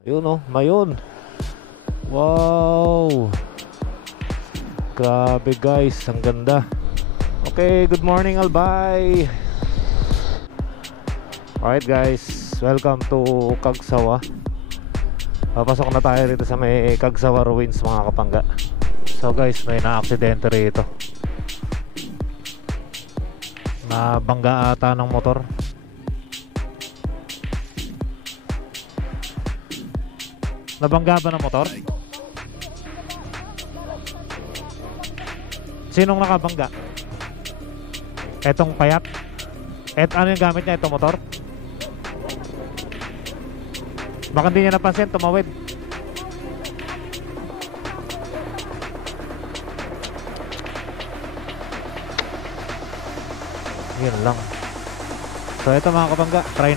Ayun oh, mayon. Wow. Grabe guys, ang ganda. Okay, good morning Albay. Alright guys, welcome to Cagsawa. Papasok na tayo rito sa may Cagsawa Ruins mga kapangga. So guys, may na-aksidente rito. Nabangga ata ng motor. Nabangga ba ng motor? Sinong nakabangga? Etong payat? Ano yung gamit niya? Itong motor? Baka hindi niya napansin, tumawid. Yun lang. So ito mga kabangga, try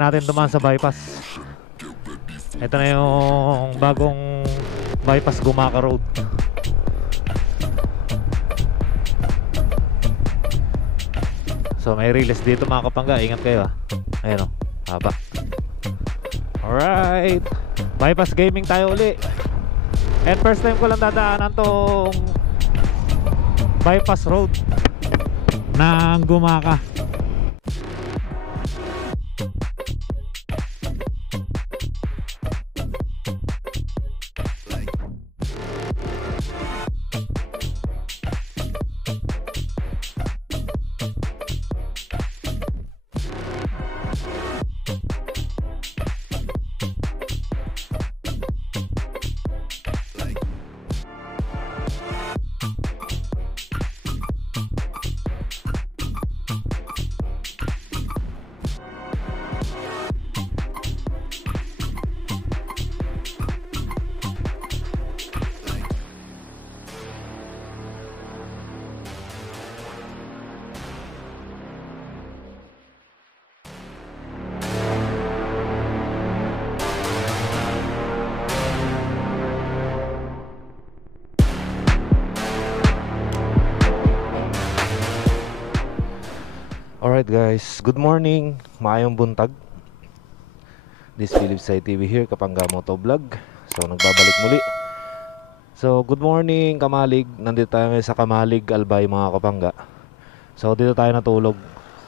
natin dumaan sa bypass. Ito na yung bagong bypass Gumaka Road. So may release dito mga kapangga, ingat kayo ha. Ayan o, haba. Alright, bypass gaming tayo uli. And first time ko lang dadaanan tong bypass road ng Gumaka. Alright guys, good morning, maayong buntag. This Philips Side TV here, Kapangga Moto Vlog. So nagbabalik muli. So good morning Kamalig, nandito tayo ngayon sa Kamalig, Albay mga kapangga. So dito tayo natulog.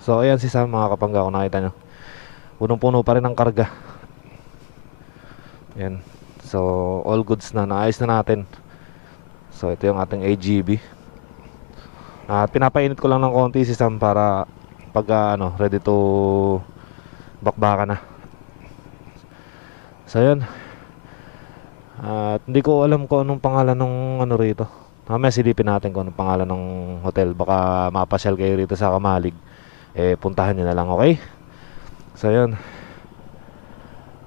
So ayan si Sam mga kapangga, kung nakita nyo, punong-puno pa rin ang karga. Ayan. So all goods na, naayos na natin. So ito yung ating AGV. At pinapainit ko lang ng konti si Sam para pag ready to bakbaka na. So yun. At hindi ko alam kung anong pangalan ng rito. Mamaya silipin natin kung anong pangalan ng hotel. Baka mapasyal kayo rito sa Kamalig, puntahan nyo na lang, okay? So yun.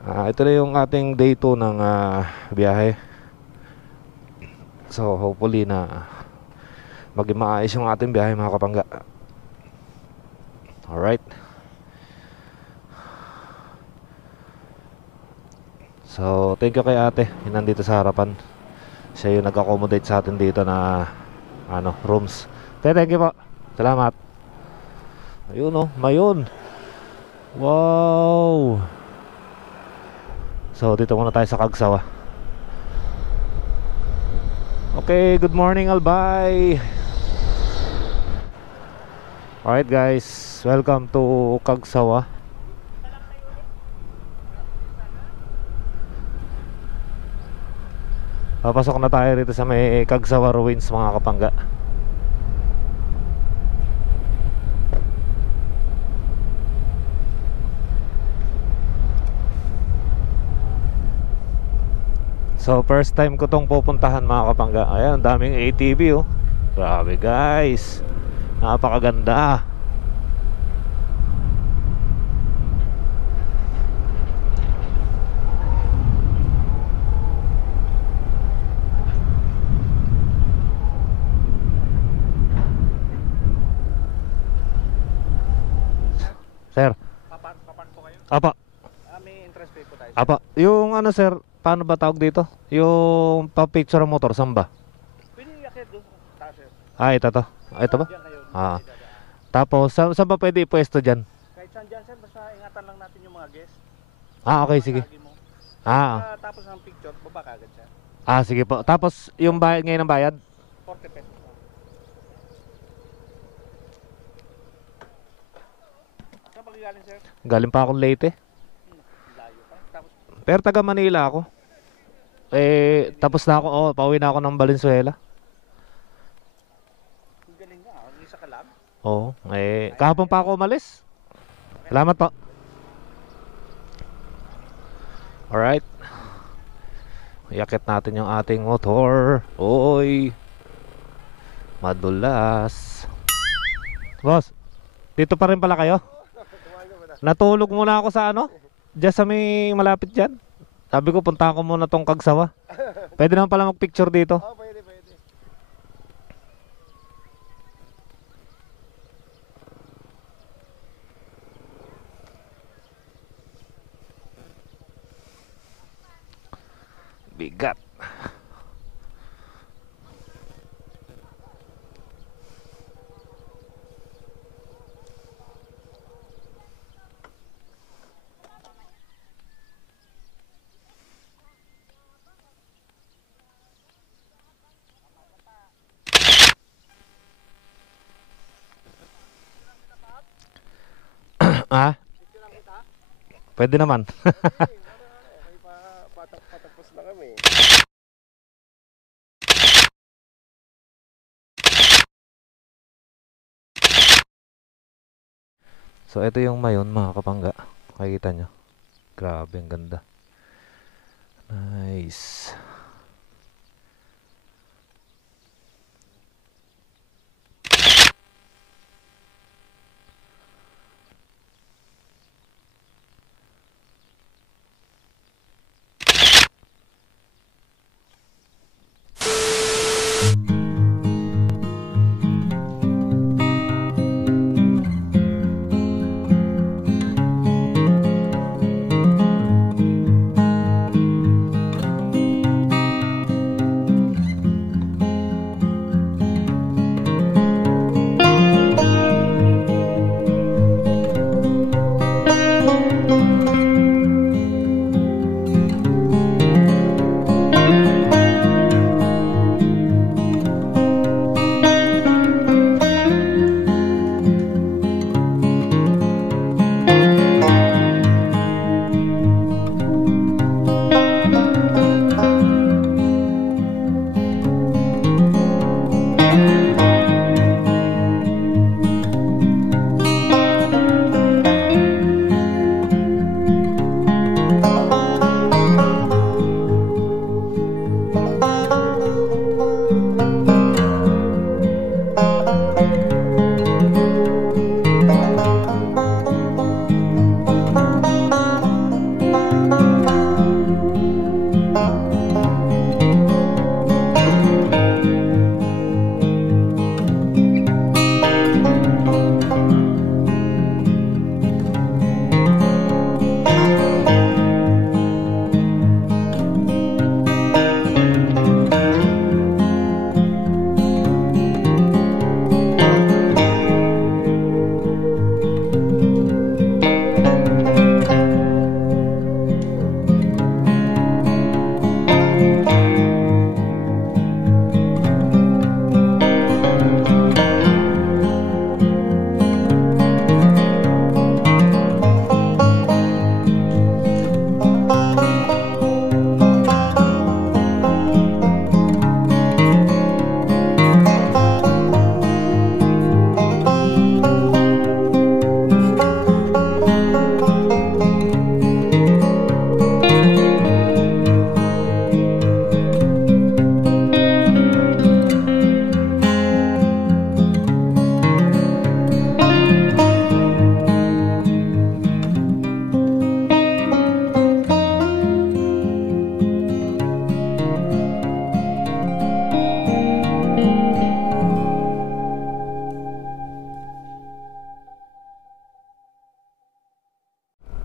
Ito na yung ating day 2 ng biyahe. So hopefully na maging maayos yung ating biyahe mga kapangga. Alright. So thank you kay ate, yung nandito sa harapan. Siya yung nag-accommodate sa atin dito na rooms. Thank you po, salamat. Ayun oh, mayon. Wow. So dito muna tayo sa Cagsawa. Okay, good morning Albay. Alright guys, welcome to Cagsawa. Papasok na tayo rito sa may Cagsawa Ruins mga kapangga. So first time ko tong pupuntahan mga kapangga. Ayan, daming ATV oh. Grabe guys, napakaganda. Sir, Papan po kayo? apa? May interest pay po tayo. Apa, yung sir, paano ba tawag dito? Yung pa-picture ng motor, saan ba? Pwede yakit doon sa taas, sir. Ito to. Ito ba? Diyan kayo. Ah. Tapos, saan ba pwede ipwesto dyan? Kahit saan dyan, sir, basta ingatan lang natin yung mga guest. Okay, sige. Tagi mo. Ah, Tapos ng picture, baba ka agad siya. sige po. Tapos, yung bayad ngayon ng bayad? 40 pesos. Saan ba galing, sir? Galing pa akong Leyte. Layo pa. Tapos, Pero taga Manila ako. Tapos na ako, pauwi na ako ng Valenzuela. galing nga. Ang isa ka lang. Oo, kahapon pa ako umalis. Salamat po. Alright. Iakit natin yung ating motor. Oy. Madulas. Boss, dito pa rin pala kayo? Natulog muna ako sa ano? Diyan sa may malapit dyan. Sabi ko, punta ko muna tong Kagsawa. Pwede naman pala mag-picture dito. Pwede, pwede. Bigat. Ah? Pwede naman. May patapos na kami. So ito yung mayon mga kapangga. Makikita nyo. Grabe ang ganda. Nice.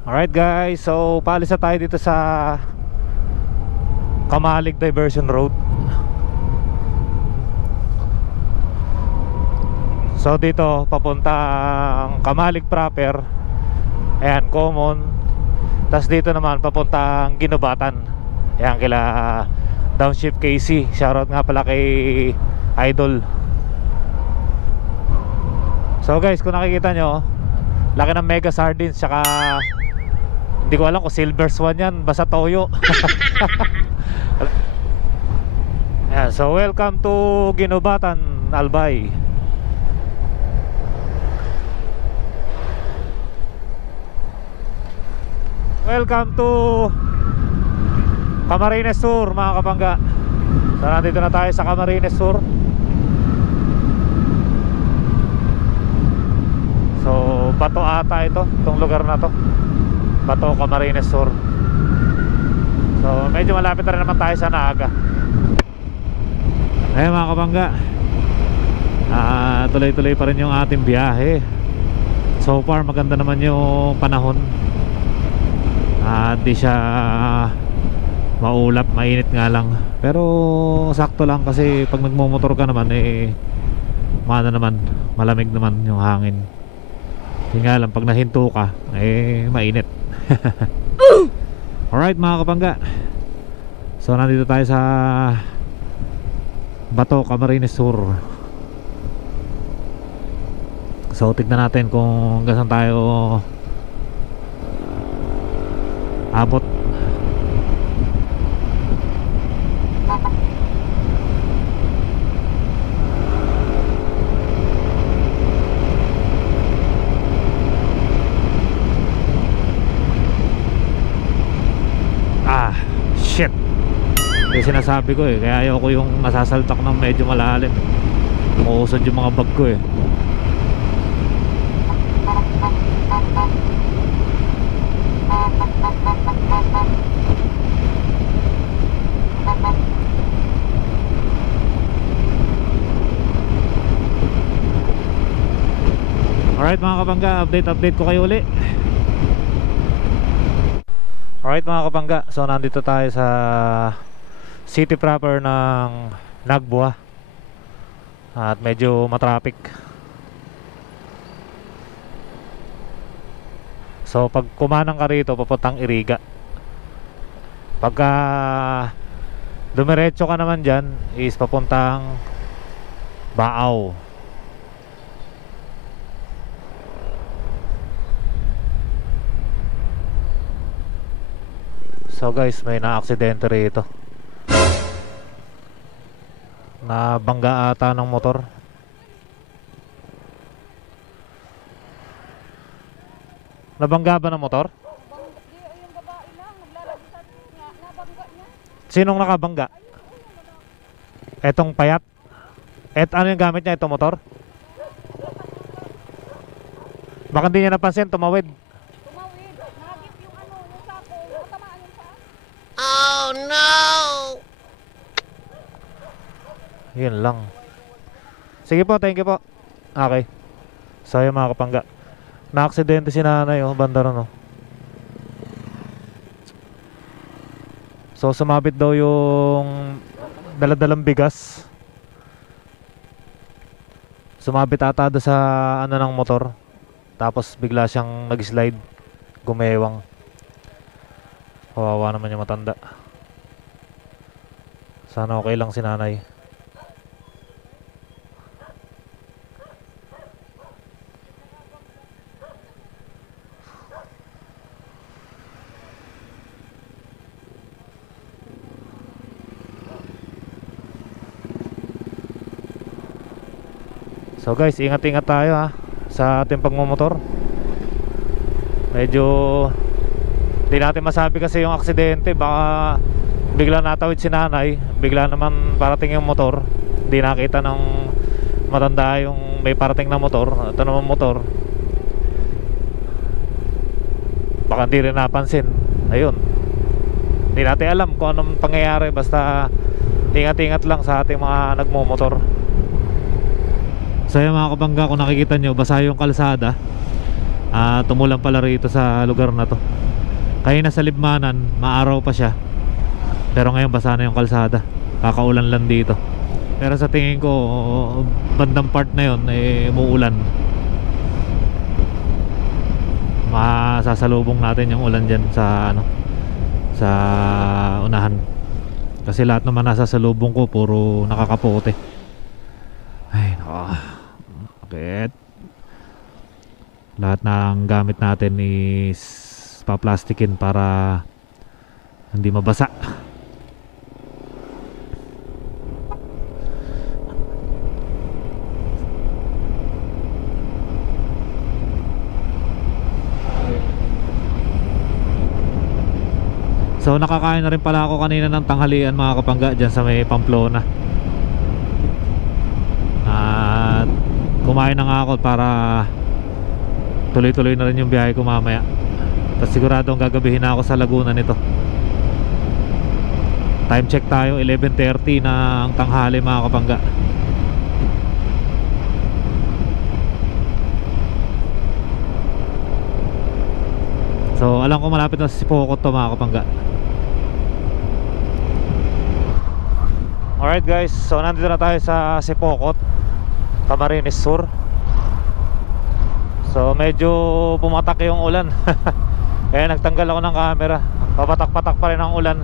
Alright guys, so paalis na tayo dito sa Kamalig Diversion Road. So dito papuntang Kamalig proper. Ayan, common. Tas dito naman papuntang Ginubatan. Yan kila Downshift KC. Shoutout nga pala kay Idol. So guys, kung nakikita nyo, laki ng Mega Sardines. Tsaka hindi ko alam kung Silver Swan yan, basta toyo. Yan, so welcome to Ginubatan, Albay. Welcome to Camarines Sur, mga kapangga. So nandito na tayo sa Camarines Sur. So Bato ata itong lugar na to, Bato, Camarines Sur. So medyo malapit na rin naman tayo sa Naga. Ayun mga kapangga, tuloy-tuloy pa rin yung ating biyahe. So far maganda naman yung panahon. Di siya maulap, mainit nga lang. Pero sakto lang kasi pag nagmumotor ka naman naman, malamig naman yung hangin. Yun nga lang, pag nahinto ka mainit. Alright mga kapangga, so nandito tayo sa Bato, Camarines Sur. So tignan natin kung hanggang saan tayo abot. Shit, yung sinasabi ko kaya ayoko yung nasasaltak ng medyo malalim. Uusad yung mga bag ko Alright mga kapangga, update ko kayo uli. Alright mga kapangga, so nandito tayo sa city proper ng Nagboa. At medyo matraffic. So pag kumanang ka rito papuntang Iriga, pagka dumiretso ka naman dyan is papuntang Baaw. So guys, may na-aksidente rito. Nabangga ata ng motor. Nabangga ba ng motor? Yung babae lang, naglalabisan nga, nabangga niya. Sinong nakabangga? Etong payat? Ano yung gamit niya, itong motor? Baka hindi niya napansin, tumawid. Tumawid, nagip yung yung sako, matamaan yung paa. Oh no! Yun lang. Sige po, thank you po. Okay. So yung mga kapangga, na-aksidente si nanay banda ron So sumabit daw yung daladalang bigas. Sumabit ata doon sa ng motor. Tapos bigla siyang nag-slide, gumewang. Kawawa naman yung matanda. Sana okay lang si nanay. So guys, ingat-ingat tayo sa ating pagmumotor. Medyo di natin masabi kasi yung aksidente. Baka bigla natawid si nanay, bigla naman parating yung motor. Di nakita ng matanda yung may parating na motor. Ito naman motor, baka hindi rin napansin. Ayun, di natin alam kung anong pangyayari. Basta ingat-ingat lang sa ating mga nagmumotor. So yung mga kabangga, kung nakikita nyo, basa yung kalsada. Tumulan pala rito sa lugar na to. Kaya nasa Libmanan, maaraw pa siya. Pero ngayon basa na yung kalsada. Kakaulan lang dito. Pero sa tingin ko, bandang part na yun umuulan. masasalubong natin yung ulan dyan sa ano, sa unahan. Kasi lahat naman nasa salubong ko puro nakakapote. Ay nako, bakit lahat ng gamit natin is paplastikin para hindi mabasa. So nakakain na rin pala ako kanina ng tanghalian mga kapangga dyan sa may Pamplona. At kumain na nga ako para tuloy-tuloy na rin yung biyahe ko mamaya. Tapos siguradong gagabihin na ako sa Laguna nito. Time check tayo 11:30 ng tanghali mga kapangga. So alam ko malapit na si Pocot to mga kapangga. Alright guys, so nandito na tayo sa Sipocot, Camarines Sur. So medyo pumatak yung ulan. Kaya nagtanggal ako ng camera. Papatak-patak pa rin ang ulan.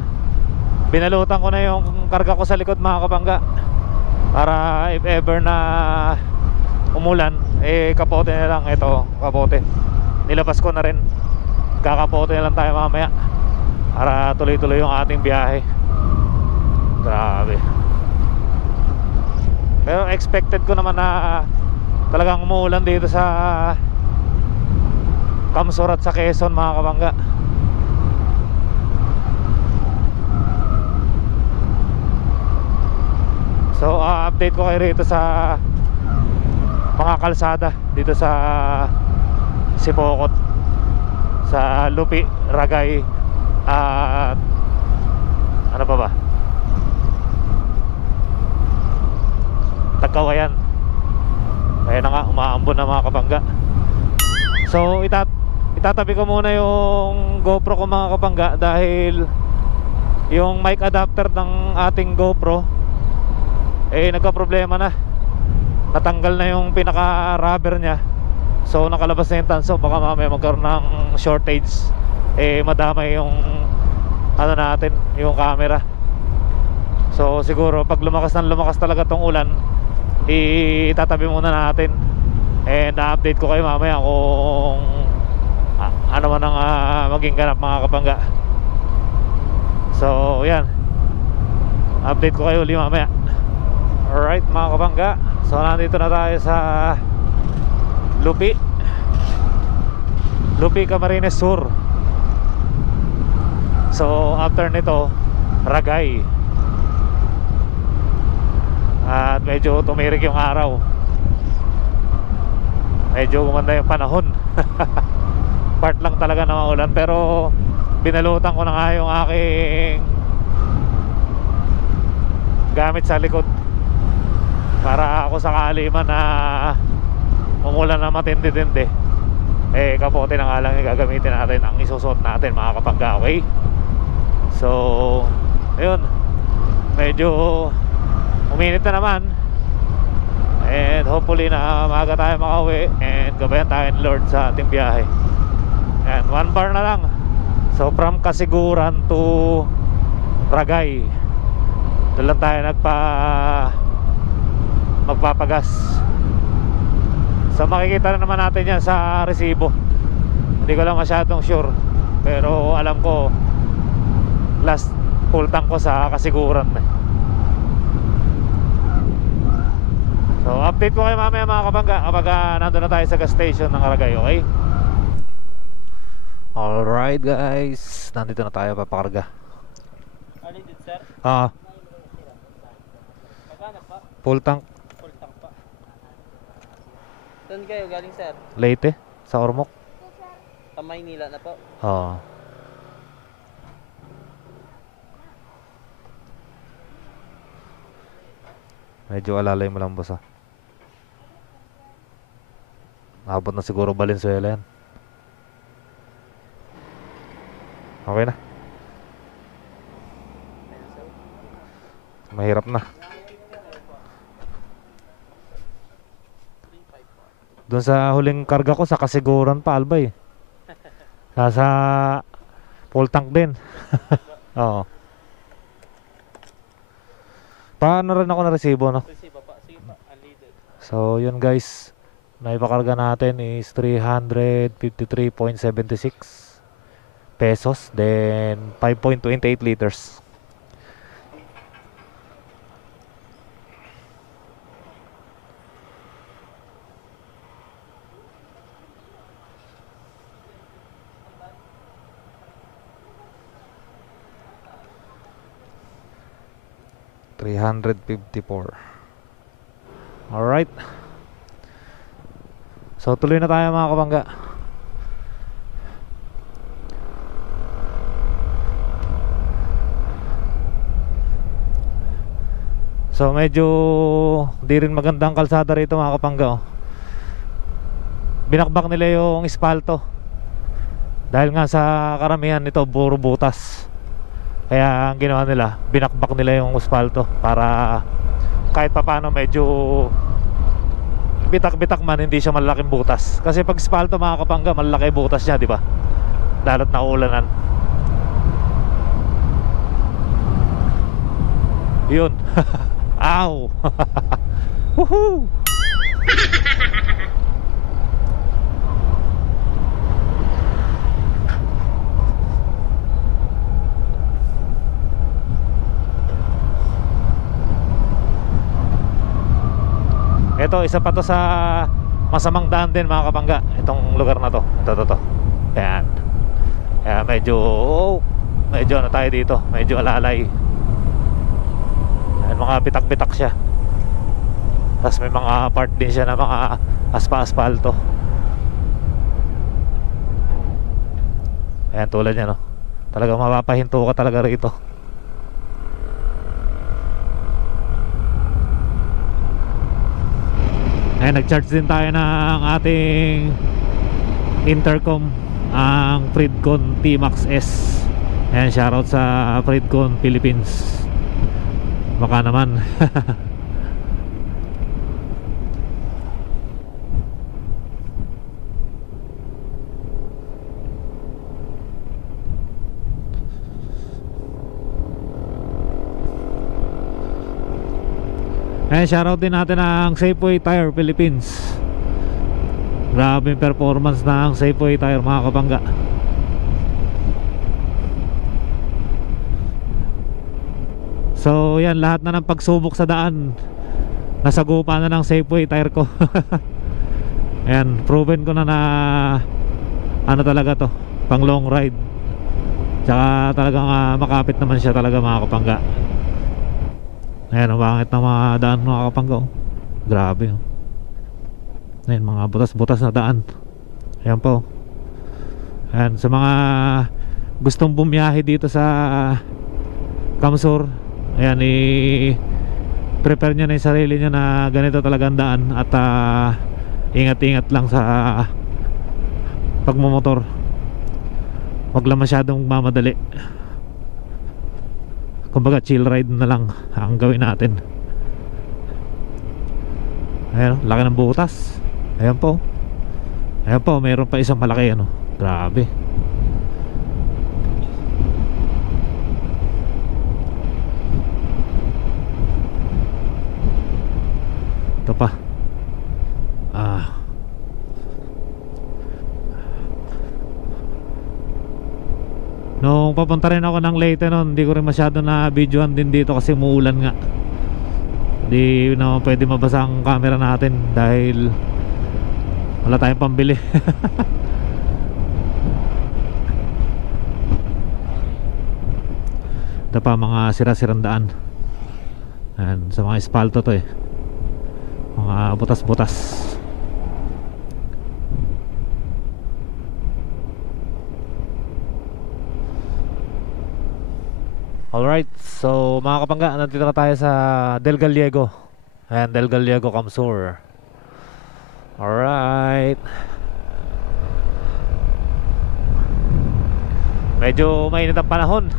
Binalutan ko na yung karga ko sa likod mga kapangga, para if ever na umulan, eh kapote na lang. Ito, kapote nilabas ko na rin. Kakapote na lang tayo mamaya para tuloy-tuloy yung ating biyahe. Grabe. Pero expected ko naman na talagang umuulan dito sa Kamsurat sa Quezon mga kabangga. So update ko kayo rito sa mga kalsada dito sa Sipocot, sa Lupi, Ragay at ano pa ba, Tagkawayan. Kaya na nga, umaambon na mga kabangga. So itatabi ko muna yung GoPro ko mga kabangga, dahil yung mic adapter ng ating GoPro eh nagka-problema na. Natanggal na yung pinaka rubber nya. So nakalabas na yung tanso. Baka mamaya magkaroon ng shortage, eh madamay yung ano natin, yung camera. So siguro pag lumakas talaga tong ulan, itatabi muna natin. And na-update ko kayo mamaya kung ano man ang maging ganap mga kabangga. So yan, update ko kayo ulit mamaya. Alright mga kabangga, so nandito na tayo sa Lupi, Camarines Sur. So after nito, Ragay. At medyo tumirik yung araw, medyo gumanda yung panahon. Part lang talaga na maulan, pero binalutan ko na nga yung aking gamit sa likod, para ako sakali man na umulan na matindi-tindi, eh kapote na nga lang yung gagamitin natin, ang isusot natin mga kapangga. Okay, so ayun, medyo uminit na naman, and hopefully na maaga tayo makauwi and gabayan tayo ni Lord sa ating biyahe. And 1 bar na lang. So from Kasiguran to Ragay, doon lang tayo magpapagas. So makikita na naman natin yan sa resibo. Hindi ko lang masyadong sure, pero alam ko last full tank ko sa Kasiguran. So update ko kayo mamaya mga kabangga kapag nandun na tayo sa gas station ng Ragay. Okay? Alright guys, nandito na tayo, papakarga. Alin din sir? Magkano pa? Full tank. Full tank pa. Saan kayo galing sir? Leyte, sa Ormoc. Sa Maynila na po. Medyo alalay mo lang boss. Abot na siguro Valenzuela yan. Okay na. Mahirap na. Doon sa huling karga ko sa Kasiguran pa, Albay. Nasa full tank din. Oo. Paano rin ako na resibo, no? Resibo pa. Sige pa. Unleaded. So yun guys, naipakarga natin is 353.76 pesos, then 5.28 liters. $354. Alright. So tuloy na tayo mga kabangga. So medyo di rin magandang kalsada rito mga kapangga, oh. Binakbak nila yung espalto dahil nga sa karamihan nito puro butas. Kaya ang ginawa nila, binakbak nila yung espalto para kahit papano medyo bitak-bitak man, hindi siya malaking butas. Kasi pag espalto mga kapangga, malaki butas niya, di ba? Lalo't na ulanan. Yun. Ow. Woohoo. Ito, isa pa to sa masamang daan din mga kapangga. Itong lugar na to. Ito. Ayan. Kaya medyo ano tayo dito, medyo alalay. Ayan, mga bitak-bitak siya. Tapos may mga part din siya na mga aspa-aspalto. Ayan, tulad niya, no? Talaga mapapahinto ka talaga rito. Ayan, nag-charge din tayo ng ating intercom, ang Fredcon T-Max S. Ayan, shoutout sa Fredcon Philippines. Baka naman. Ayan, shoutout din natin ang Safeway Tire Philippines. Grabe yung performance ng Safeway Tire mga kapangga. So yan, lahat na ng pagsubok sa daan nasagupa na ng Safeway Tire ko. Ayan, proven ko na ano talaga to, pang long ride. Tsaka talagang makapit naman siya talaga mga kapangga. Ayan, ang bangit ng mga daan mga kapangga, oh. Grabe, oh. Ayan, mga butas-butas na daan. Ayan po. Ayan, sa mga gustong bumiyahe dito sa Kamsur, ayan, i-prepare nyo na yung sarili nyo na ganito talagang daan. At ingat-ingat lang sa pagmumotor. Huwag lang masyadong mamadali. Kumbaga chill ride na lang ang gawin natin. Ayan, laki ng butas. Ayan po. Ayan po, mayroon pa isang malaki, ano. Grabe. Ito pa. Nung papunta rin ako ng Leyte noon, hindi ko rin masyado na videoan din dito kasi muulan nga. Hindi naman pwede mabasa ang camera natin dahil wala tayong pambili. Ito pa, mga sira-sirang daan. Ayan, sa mga espalto to, mga butas-butas. Alright, so mga kapangga, nandito na tayo sa Del Gallego. Ayan, Del Gallego, Kamsur. Alright. Medyo mainit ang panahon.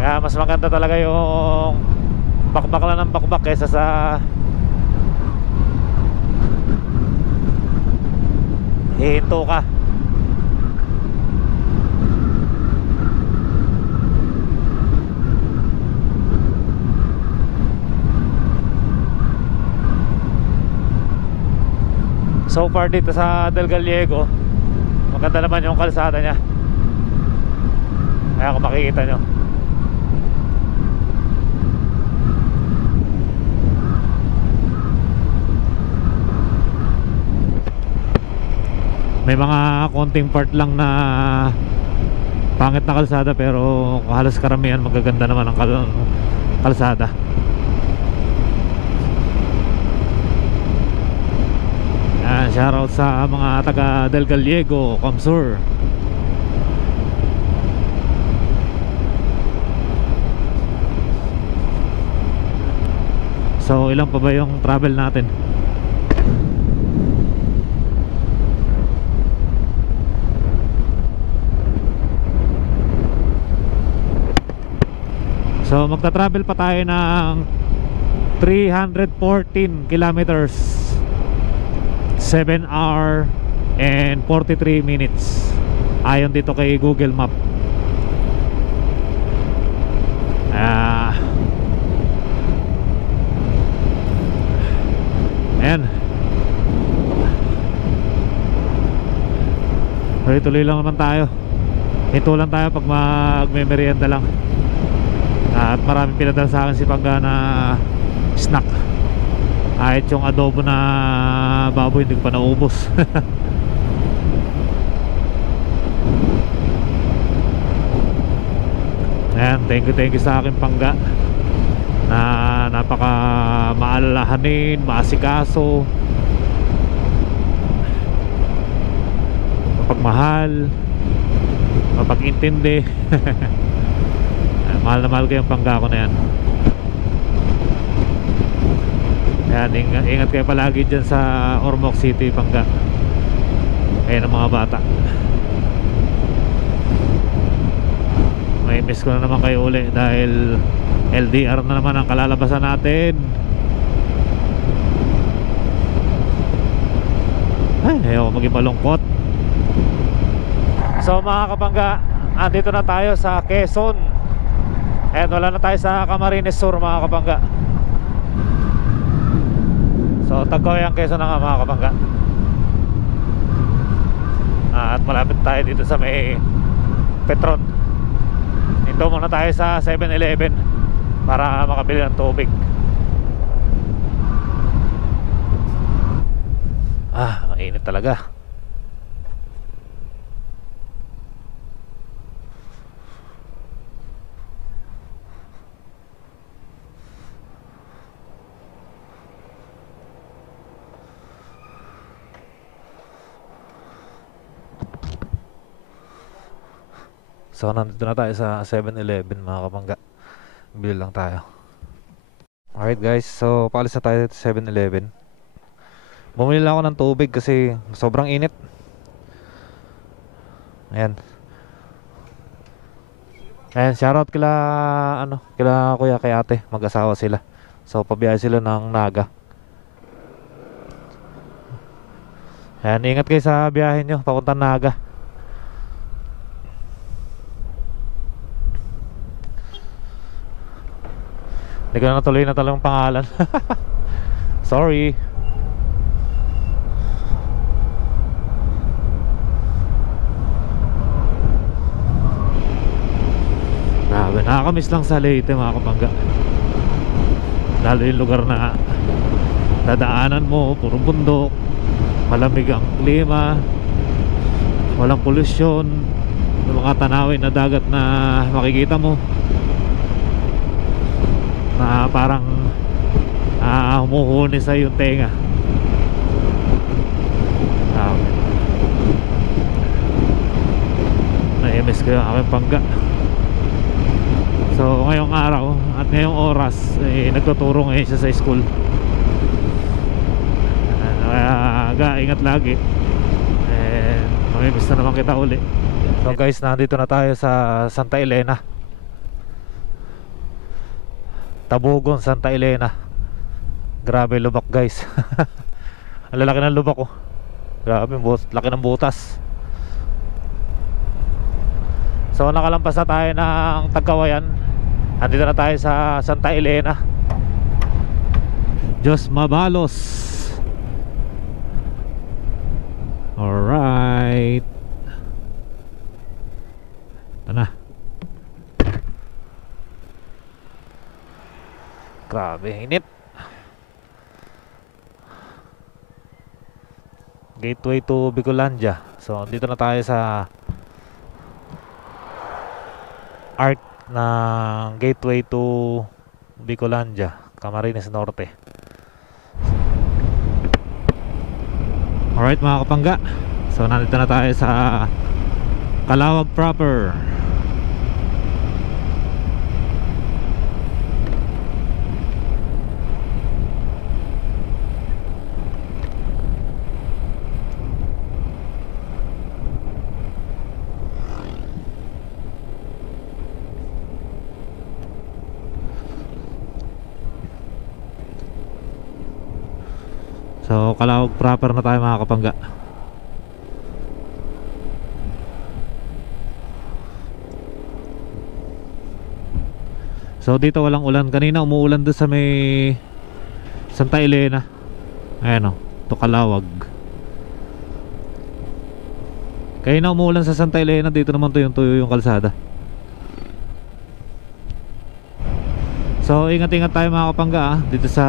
Kaya mas maganda talaga yung bakbak lang ng bakbak kaysa sa hihinto ka. So far dito sa Del Gallego, maganda naman yung kalsada niya. Kaya kung makikita nyo, may mga konting part lang na pangit na kalsada, pero halos karamihan magaganda naman ang kalsada. Shoutout sa mga taga Del Gallego, Comsur. So ilan pa ba yung travel natin? So magta-travel pa tayo ng 314 kilometers, 7 hour and 43 minutes ayon dito kay Google Map. Ayan, tuloy-tuloy lang naman tayo. Ito lang tayo pag magme-merienda lang. At maraming pinadala sa akin si Pangga na snack. Kahit yung adobo na baboy hindi ko pa naubos. Ayan, thank you sa akin Pangga na napaka maalalahanin, maasikaso, mapagmahal, mapag-intindi. Mahal na mahal ko yung Pangga ko na yan. Ayan, ingat kayo palagi dyan sa Ormoc City, Pangga. Ayan ang mga bata. May miss ko na naman kayo uli dahil LDR na naman ang kalalabasan natin. Ay, ayaw ko maging malungkot. So mga Kapangga, andito na tayo sa Quezon. And wala na tayo sa Camarines Sur, mga Kapangga. So Tagkoy ang Quezon na nga, mga Kapangga. At malapit tayo dito sa may Petron. Ito muna tayo sa 7-Eleven para makabili ng tubig. Mainit talaga. So nandito na tayo sa 7-Eleven, mga Kapangga. Bili lang tayo. Alright guys, so paalis na tayo sa 7-Eleven. Bumili lang ako ng tubig kasi sobrang init. Ayan. Ayan, shoutout kila kuya, kay ate. Mag-asawa sila. So pabiyahe sila ng Naga. Ayan, ingat kayo sa biyahe nyo papunta Naga. Hindi ko na natuloy na talagang pangalan. Sorry. Grabe, nakakamiss lang sa Leyte, mga Kapangga. Lalo yung lugar na dadaanan mo, puro bundok, malamig ang klima, walang polusyon, yung mga tanawin na dagat na makikita mo na parang humuhuni sa yung tenga. Na-miss ko yung aking Pangga. So ngayong araw at ngayong oras nagtuturo ngayon siya sa school. Kaya ingat lagi. Mamimiss na naman kita uli. So guys, nandito na tayo sa Santa Elena, Tabugon, Santa Elena. Grabe lubak guys. Ang lalaki ng lubak ko. Grabe, laki ng butas. So nakalampas na tayo ng Tagkawayan. Andito na tayo sa Santa Elena. Diyos Mabalos. Alright. Ito na. Grabe, init. Gateway to Bicolandia. So dito na tayo sa arc ng gateway to Bicolandia, Camarines Norte. Alright mga kapangga, so nandito na tayo sa Calawag proper. So Calawag proper na tayo mga kapangga. So dito walang ulan. Kanina umuulan doon sa may Santa Elena. Ayan o, to Calawag. Kanina umuulan sa Santa Elena. Dito naman tuyo yung kalsada. So ingat-ingat tayo mga kapangga dito sa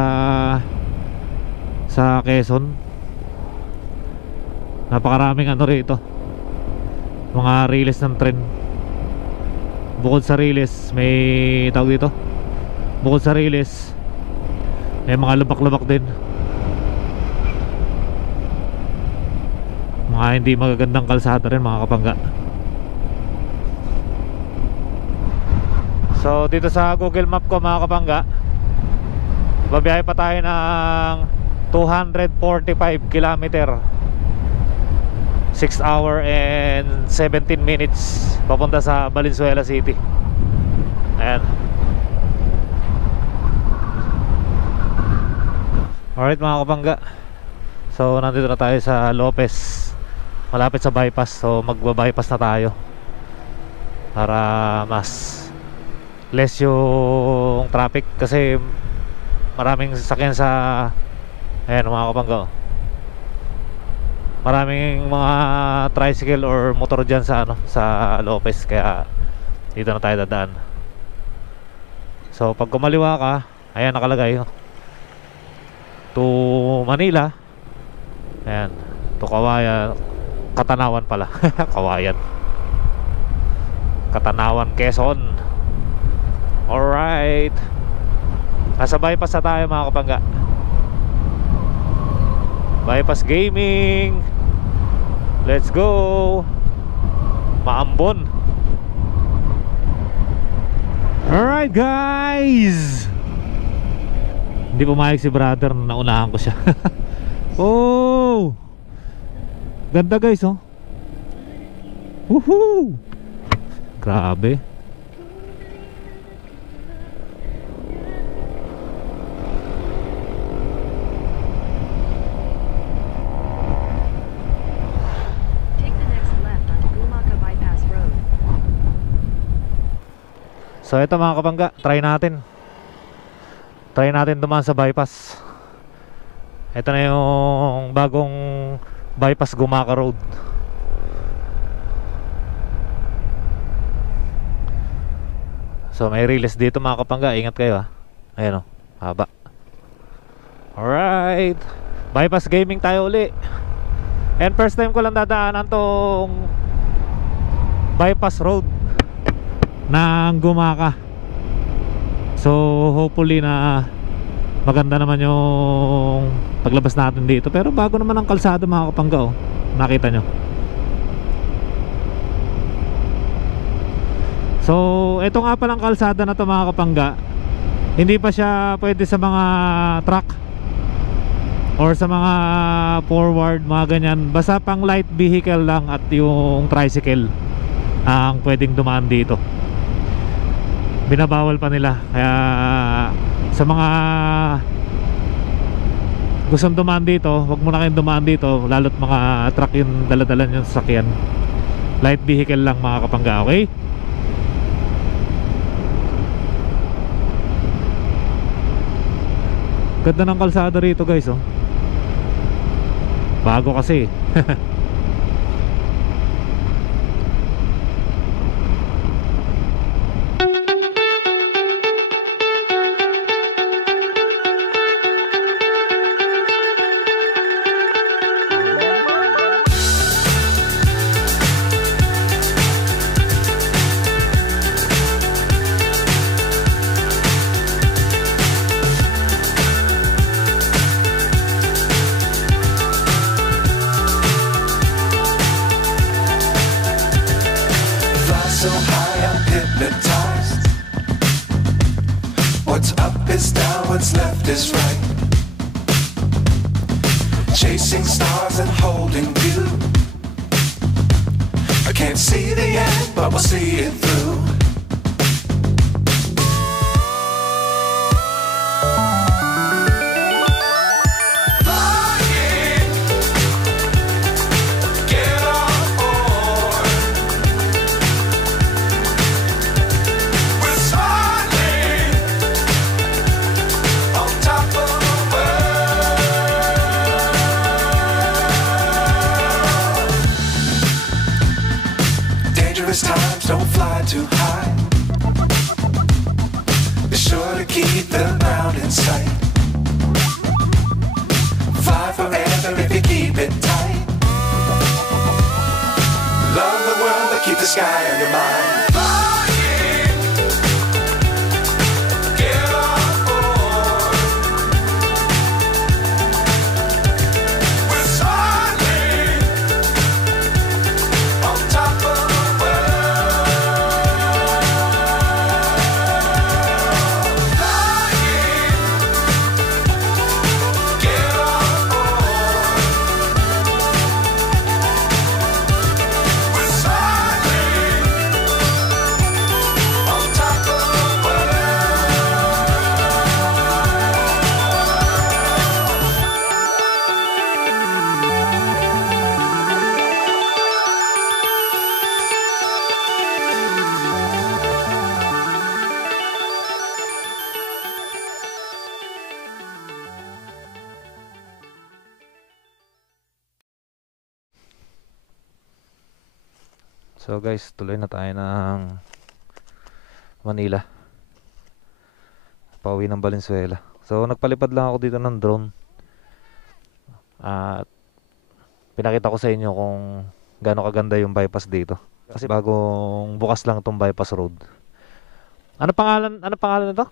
Quezon. Napakaraming ano rito, mga riles ng tren. Bukod sa riles, may tawag dito, bukod sa riles may mga lubak-lubak din, mga hindi magagandang kalsada rin mga kapangga. So dito sa Google Map ko mga kapangga, babiyahe pa tayo ng 245 kilometer, 6 hour and 17 minutes papunta sa Valenzuela City. Ayan. Alright mga kapangga, so nandito na tayo sa Lopez, malapit sa bypass. So magbabypass na tayo para mas less yung traffic, kasi maraming sasakyan sa, ayan mga kapangga, maraming mga tricycle or motor dyan sa sa Lopez, kaya dito na tayo dadaan. So pag kumaliwa ka, ayan nakalagay to Manila, ayan, to Kawayan, Katanawan pala. Kawayan, Katanawan, Quezon. Alright, nasa bypass na tayo mga kapangga. Bypass Gaming. Let's go. Maambon. Alright guys, hindi pumayag si brother, naunahan ko siya. Oh, ganda guys oh. Woohoo. Grabe. So ito mga kapangga, try natin dumaan sa bypass. Ito na yung bagong bypass Gumaca Road. So may riles dito mga kapangga, ingat kayo Ayan o, haba. Alright, bypass gaming tayo uli. And first time ko lang dadaanan tong bypass road ng Gumaca. So hopefully na maganda naman yung paglabas natin dito. Pero bago naman ang kalsada mga kapangga nakita nyo. So ito nga palang kalsada na to mga kapangga, hindi pa siya pwede sa mga truck or sa mga forward, mga ganyan. Basta pang light vehicle lang at yung tricycle ang pwedeng dumaan dito. Binabawal pa nila. Kaya sa mga gustong dumaan dito, wag muna kayong dumaan dito, lalo't mga truck yung daladala yung sasakyan. Light vehicle lang mga kapangga, okay? Ganda ng kalsada rito guys, oh. Bago kasi. So high I'm hypnotized. What's up is down, what's left is right. Chasing stars and holding you. I can't see the end, but we'll see it through. Times don't fly too high. Be sure to keep the ground in sight. Fly forever if you keep it tight. Love the world but keep the sky on your mind. Flying, get on board. We're soaring on top of So guys, tuloy na tayo ng Manila, pauwi ng Valenzuela. So nagpalipad lang ako dito ng drone at pinakita ko sa inyo kung gaano kaganda yung bypass dito. Kasi bagong bukas lang itong bypass road. Ano pangalan nito?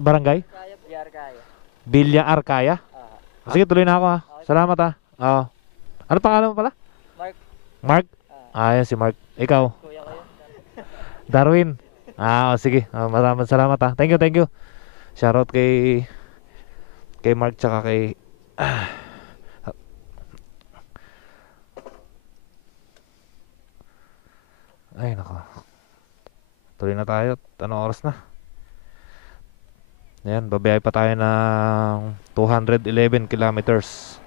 Barangay? Kaya, biyar kaya. Villa Arcaya? Sige, tuloy na ako ha. Salamat ha. Oo. Ano pangalan mo pala? Mark. Mark? Yan si Mark. Ikaw? Kuya ko yun. Darwin. Sige. Maraming salamat ha. Thank you. Shoutout kay Mark tsaka kay ay nako. Tuloy na tayo. Anong oras na? Ayan, babiyay pa tayo ng 211 kilometers.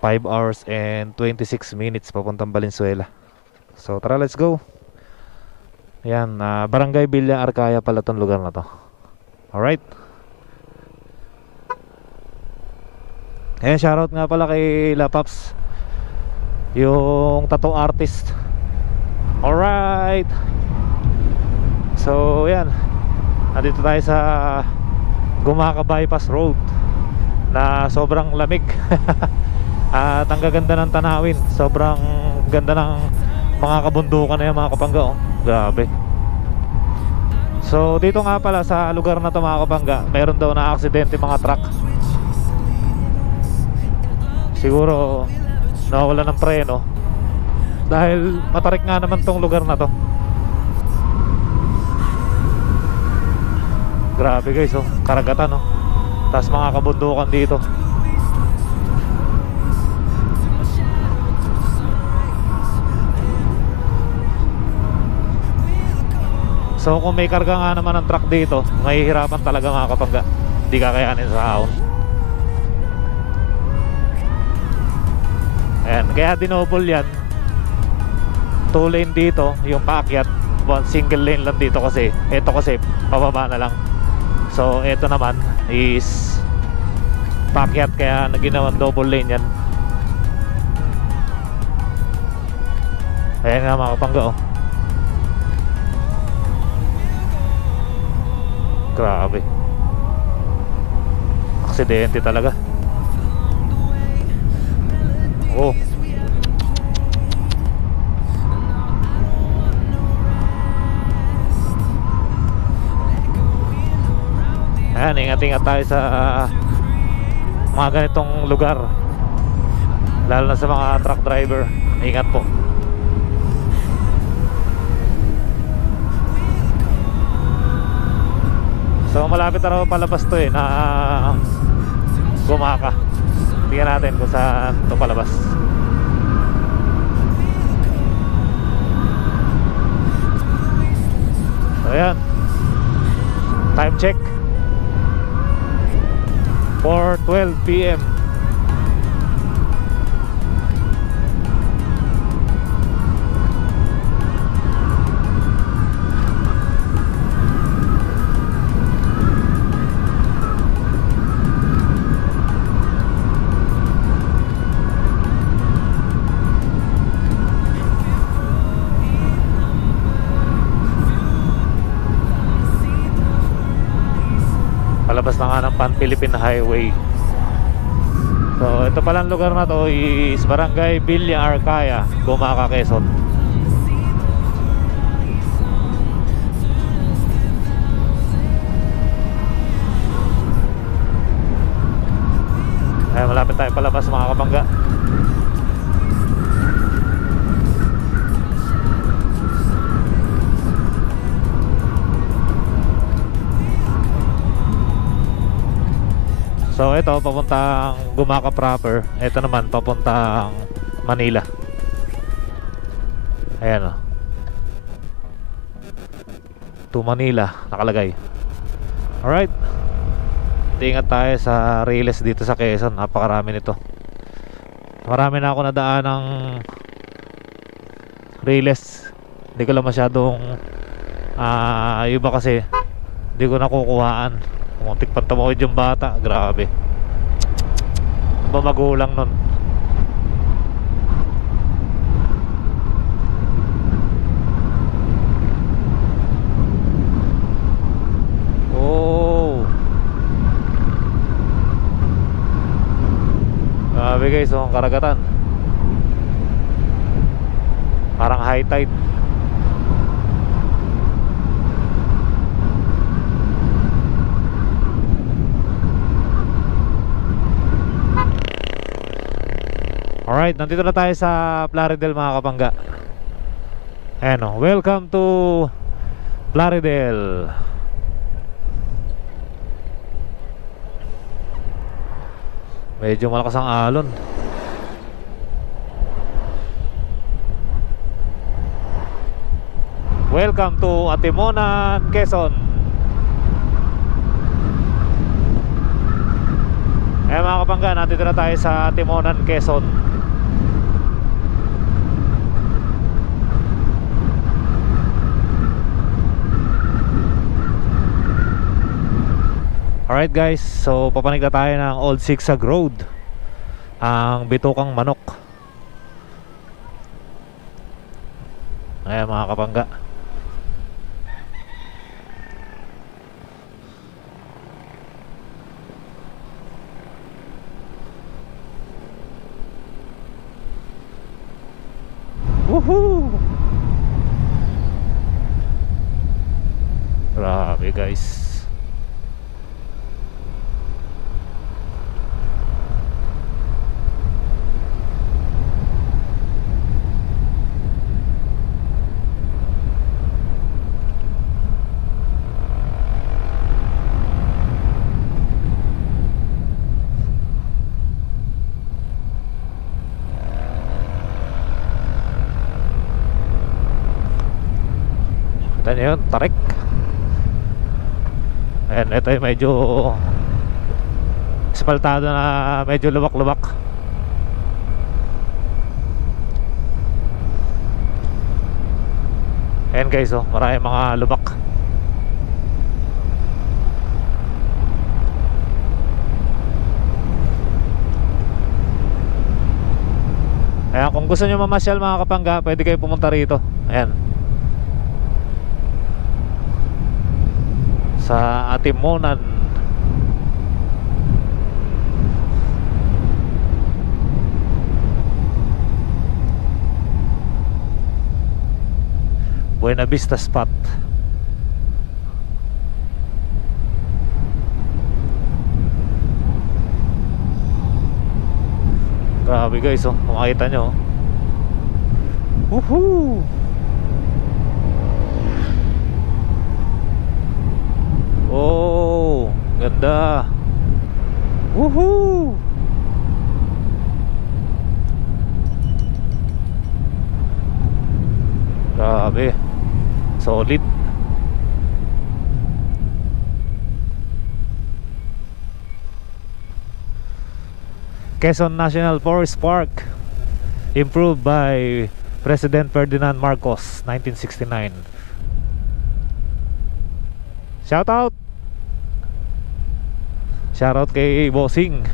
5 hours and 26 minutes papuntang Valenzuela. So tara, let's go. Ayan, Barangay Villa Arcaya pala tong lugar na to. Alright. Ayan, shoutout nga pala kay La Paps, yung tattoo artist. Alright. So ayan, nandito tayo sa Gumaca Bypass Road na sobrang lamig. At ang gaganda ng tanawin. Sobrang ganda ng mga kabundukan na yan mga kapangga, oh. Grabe. So dito nga pala sa lugar na to mga kapangga, meron daw na aksidente mga truck. Siguro nawala ng preno dahil matarik nga naman tong lugar na to. Grabe guys, oh. Karagatan, oh. Tapos mga kabundukan dito. So kung may karga nga naman ng truck dito, mahihirapan talaga mga kapangga. Hindi kakayanin sa ahon. Ayan, kaya dinouble yan. 2 lane dito, yung paakyat. Single lane lang dito kasi. Ito kasi, pababa na lang. So, ito naman is paakyat, kaya naginawan double lane yan. Ayan nga mga kapangga, oh. Grabe. Aksidente talaga. Oh. Ayan, ingat-ingat tayo sa mga ganitong lugar, lalo na sa mga truck driver. Ingat po. So malapit na raw palabas to na Gumaka. Tingnan natin kung saan to palabas. So ayan, time check 4:12 PM. Palabas na nga ng Pan-Philippine Highway. So ito palang lugar na to is Barangay Villa Arcaya, Gumaka, Quezon. Ay, malapit tayo palabas mga kapangga. So ito papuntang Gumaka proper. Ito naman papuntang Manila. Ayan, oh. To Manila nakalagay. Alright, ingat tayo sa Riles dito sa Quezon. Napakarami nito. Marami na ako nadaan ng Riles. Hindi ko lang masyadong iba kasi hindi ko nakukuhaan. Muntik pang tumawid yung bata. Grabe. Ang ba magulang nun. Oh, grabe guys, ang karagatan. Parang high tide. Alright, nandito na tayo sa Plaridel mga kapangga. Ayan, oh. Welcome to Plaridel. Medyo malakas ang alon. Welcome to Atimonan, Quezon. Ayan mga kapangga, nandito na tayo sa Atimonan, Quezon. Alright guys, so papanig na tayo ng Old Zigzag Road, ang Bitukang Manok. Ayan mga kapangga. Woohoo! Grabe guys. Kita nyo yun, tarik. Ayan, ito yung medyo asfaltado na medyo luwak-luwak. Ayan guys, oh, maraming mga lubak. Ayan, kung gusto nyo mamasyal mga kapangga, pwede kayo pumunta rito. Ayan, sa Atimonan. Buena Vista spot. Grabe guys, oh, kung makita nyo, oh. Woohoo! Oh, ganda. Woohoo! Grabe. Solid. Quezon National Forest Park, improved by President Ferdinand Marcos, 1969. Shout out! Shout out kay Bossing.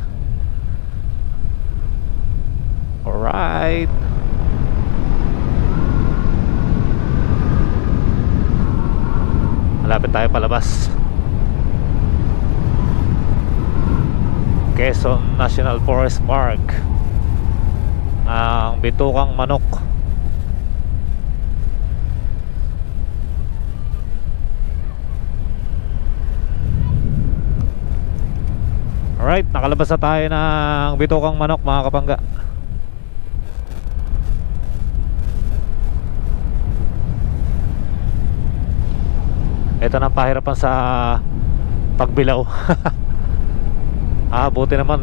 Alright. Malapit tayo palabas. Quezon National Forest Park, ang Bitukang Manok. Alright, nakalabas na tayo ng Bitukang Manok mga kapangga. Ito na ang pahirapan sa pagbilaw. Buti naman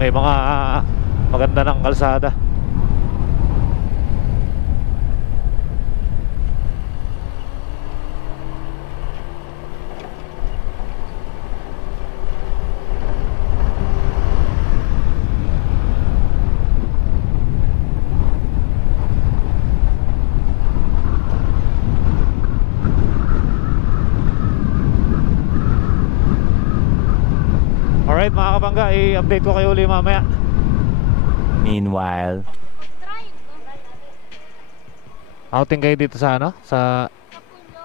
may mga maganda ng kalsada. Alright mga kapangga, i-update ko kayo ulit mamaya. Meanwhile, Outing kayo dito sa ano? Sa Sa pulo.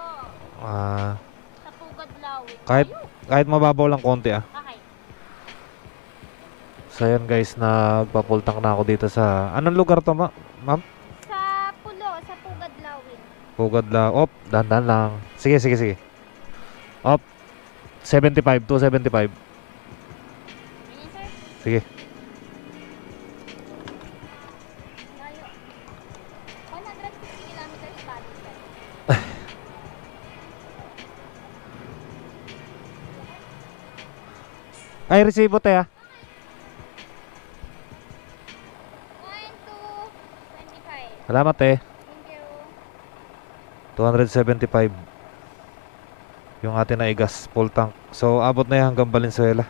Sa Pugadlaw. kahit mababaw lang konti ah. Okay. So yan guys, nagpapultang na ako dito sa anong lugar to ma'am? Sa pulo, sa Pugadlawin. Pugad lang. Op, dahan lang. Sige. Op. 75 to 75. Ganyan, sir. Sige. Layo. 150 kilometers bali, sir. Ay, resibo te ah. 1 to 25. Salamat eh. Thank you. 275 yung atin na igas, full tank. So abot na yan hanggang Valenzuela.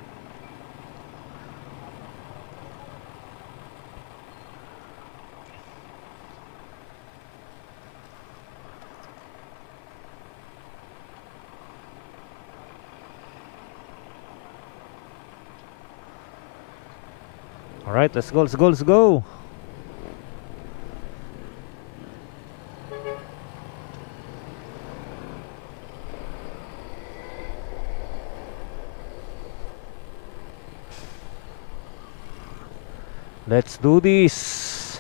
Alright, let's go. Let's do this.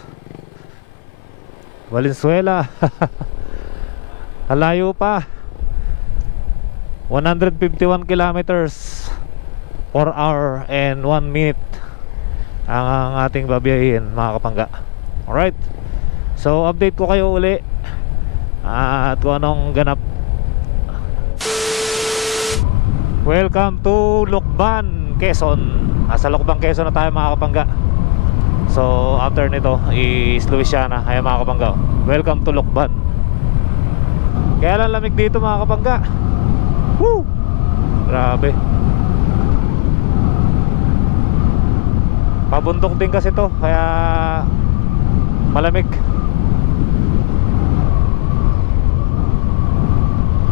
Valenzuela. Halayo pa. 151 kilometers 4 hour and 1 minute ang ating babiyahin mga kapangga. Alright, so update ko kayo uli at kung anong ganap. Welcome to Lucban, Quezon. Nasa Lucban, Quezon na tayo mga kapangga. So after nito is Luisiana. Ayan mga kapangga, welcome to Lucban. Kaya lang lamig dito mga kapangga. Woo! Grabe. Pabundok din kasi to, kaya malamig.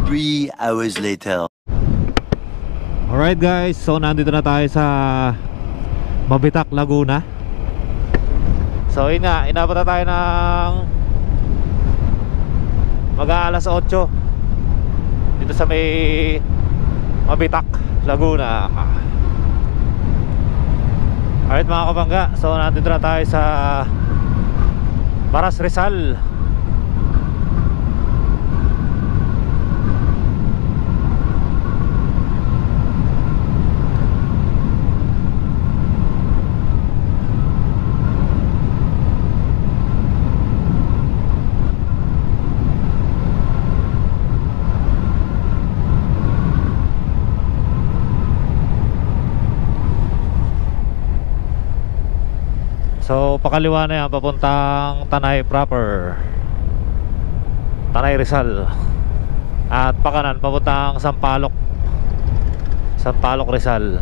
3 hours later. Alright guys, so nandito na tayo sa Mabitac, Laguna. So yun nga, inabot na tayo ng mag-aalas 8 dito sa may Mabitac, Laguna. Alright mga kabangga, so nandito na tayo sa Baras, Rizal. So pakaliwa na yan, papuntang Tanay proper, Tanay Rizal. At pakanan, papuntang Sampaloc, Sampaloc Rizal.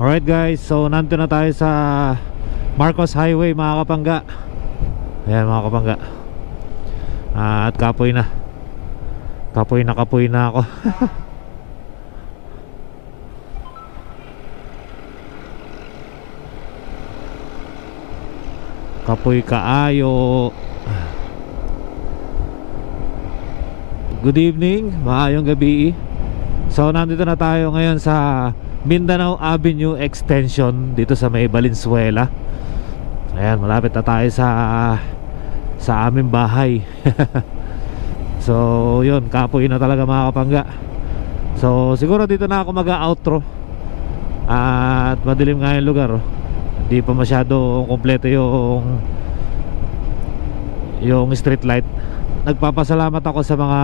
Alright guys, so nandito na tayo sa Marcos Highway mga kapangga. Ayan mga kapangga. At kapoy na ako. Kapoy kaayo. Good evening, maayong gabi. So nandito na tayo ngayon sa Mindanao Avenue Extension dito sa may Valenzuela. Ayan, malapit na tayo sa aming bahay. So yun, kapoy na talaga mga kapangga. So siguro dito na ako mag-outro. At madilim nga yung lugar, oh. Hindi pa masyado kompleto yung street light. Nagpapasalamat ako sa mga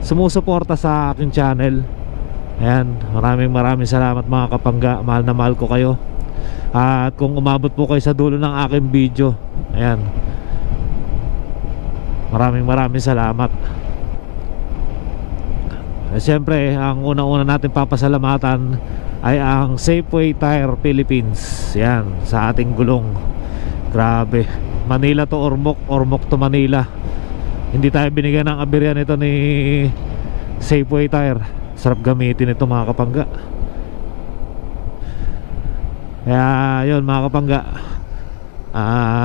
sumusuporta sa aking channel. Ayan, maraming salamat mga kapangga. Mahal na mahal ko kayo. At kung umabot po kayo sa dulo ng aking video, ayan, maraming salamat. Siyempre, ang unang-una natin papasalamatan ay ang Safeway Tire Philippines. Yan, sa ating gulong. Grabe, Manila to Ormoc, Ormoc to Manila. Hindi tayo binigyan ng aberya nito ni Safeway Tire. Sarap gamitin ito mga kapangga. Kaya yun mga kapangga,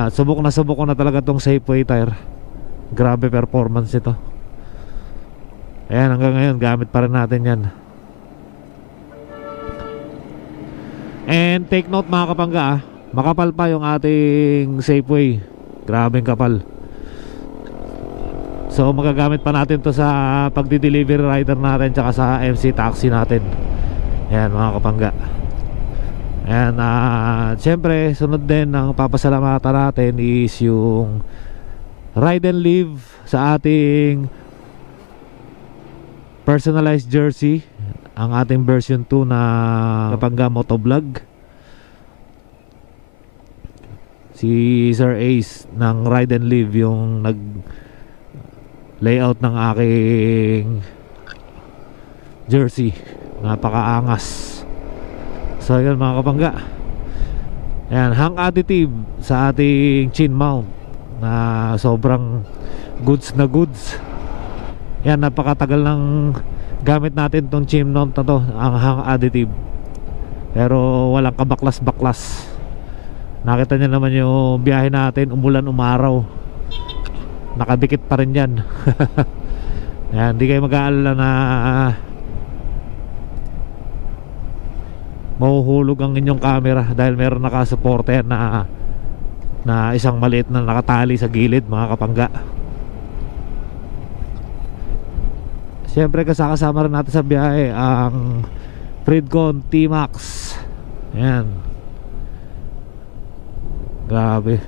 subok ko na talaga tong Safeway Tire. Grabe performance ito. Ayan, hanggang ngayon gamit pa rin natin yan. And take note mga kapangga, makapal pa yung ating Safeway. Grabeng kapal. So magagamit pa natin to sa pagdi-delivery rider natin, tsaka sa MC taxi natin. Ayan mga kapangga. Ayan, siyempre sunod din ang papasalamatan natin is yung ride and live sa ating personalized jersey, ang ating version 2 na Kapangga Motovlog. Si Sir Ace ng Ride and Live yung nag layout ng aking jersey. Napakaangas. So yun mga kapangga. Ayan, hang additive sa ating chin mount na sobrang goods na goods. Yan, napakatagal ng gamit natin tong chin mount na to, ang hang additive. Pero walang kabaklas-baklas. Nakita niyo naman yung biyahe natin, umulan umaraw, nakadikit pa rin yan. Yan, di kayo mag-aalala na mahuhulog ang inyong camera dahil meron nakasuporta yan na isang maliit na nakatali sa gilid mga kapangga. Siyempre kasama rin natin sa biyahe ang Fredcon T-Max. Ayan, grabe,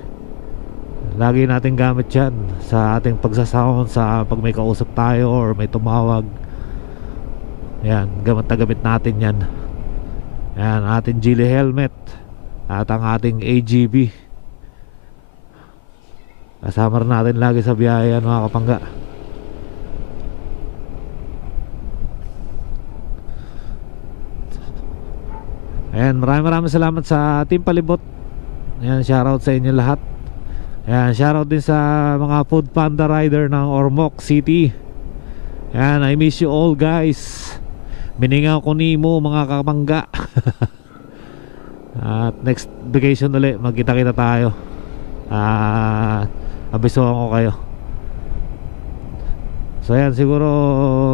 lagi natin gamit yan sa ating pagsasound, sa pag may kausap tayo or may tumawag. Ayan, gamit na gamit natin yan. Ayan, ating Gili helmet at ang ating AGV kasama rin natin lagi sa biyahe yan mga kapangga. Ayan, maraming salamat sa Team Palibot. Ayan, shoutout sa inyo lahat. Ayan, shoutout din sa mga Food Panda rider ng Ormoc City. Ayan, I miss you all guys. Miningaw ko nimo mga kapangga. At next vacation ulit, magkita-kita tayo. Abisuhan ko kayo. So ayan, siguro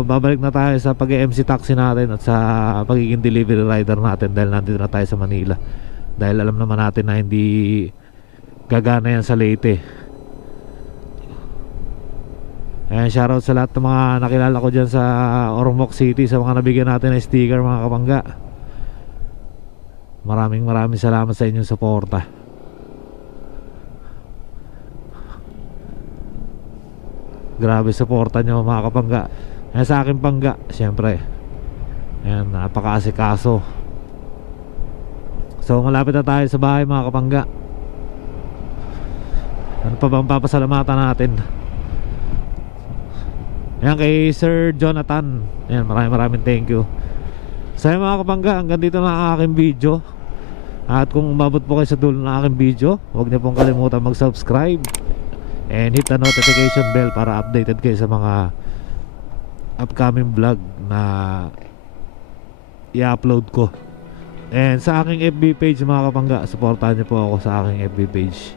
babalik na tayo sa pag-MC taxi natin at sa pagiging delivery rider natin dahil nandito na tayo sa Manila. Dahil alam naman natin na hindi gagana yan sa Leyte. Ayan, shoutout sa lahat ng mga nakilala ko dyan sa Ormoc City, sa mga nabigyan natin ng sticker mga kapangga. Maraming salamat sa inyong suporta. Grabe suporta nyo mga kapangga. Ayan, sa akin pangga, syempre. Ayan, napaka-asikaso. So malapit na tayo sa bahay mga kapangga. Ano pa bang papasalamatan natin? Ayan, kay Sir Jonathan. Ayan, maraming thank you. So ayan mga kapangga, hanggang dito na ang aking video. At kung umabot po kayo sa dulo ng aking video, huwag niyo pong kalimutan mag-subscribe and hit the notification bell para updated kayo sa mga upcoming vlog na i-upload ko. And sa aking FB page mga kapangga, supportahan niyo po ako sa aking FB page,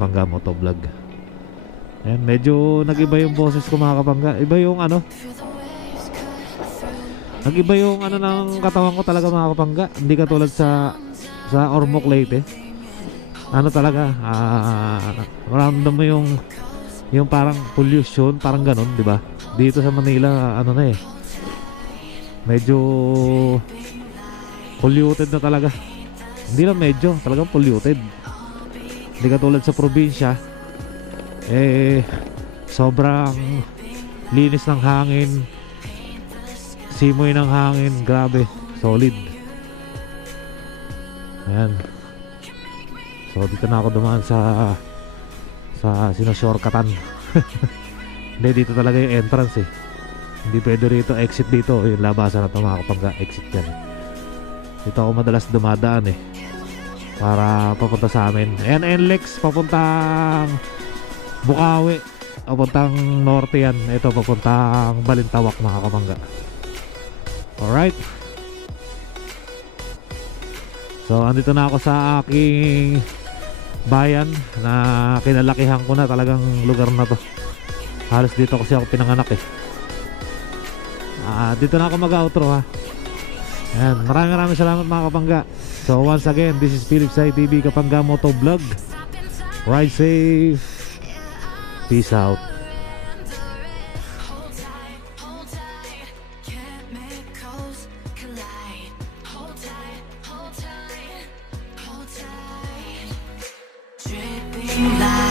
Pangga Motovlog. And medyo nag-iba yung boses ko mga kapangga. Iba yung ano, nag-iba yung ano ng katawan ko talaga mga kapangga. Hindi katulad sa Ormoc Leyte. Ano talaga, maramdam mo yung parang pollution, parang ganun, di ba? Dito sa Manila, ano na eh, medyo polluted na talaga. Hindi lang medyo, talagang polluted. Hindi katulad sa probinsya, eh sobrang linis ng hangin, simoy ng hangin, grabe, solid. Ayan. So dito na ako dumaan sa sinushortcutan. Hindi, dito talaga yung entrance eh. Hindi pwede rito, exit dito. Yung labasan na ito mga kapangga, exit yan. Dito ako madalas dumadaan eh, para papunta sa amin. Ayan, NLEX papuntang Bukawi, papuntang norte yan. Ito papuntang Balintawak mga kapangga. Alright. So andito na ako sa aking bayan na kinalakihan ko na, talagang lugar na to. Halos dito kasi ako pinanganak eh. Dito na ako mag-outro ha. Ayan, maraming salamat mga kapangga. So once again, this is Philip Sai TV, Kapangga Motovlog. Ride safe. Peace out. Dripping light.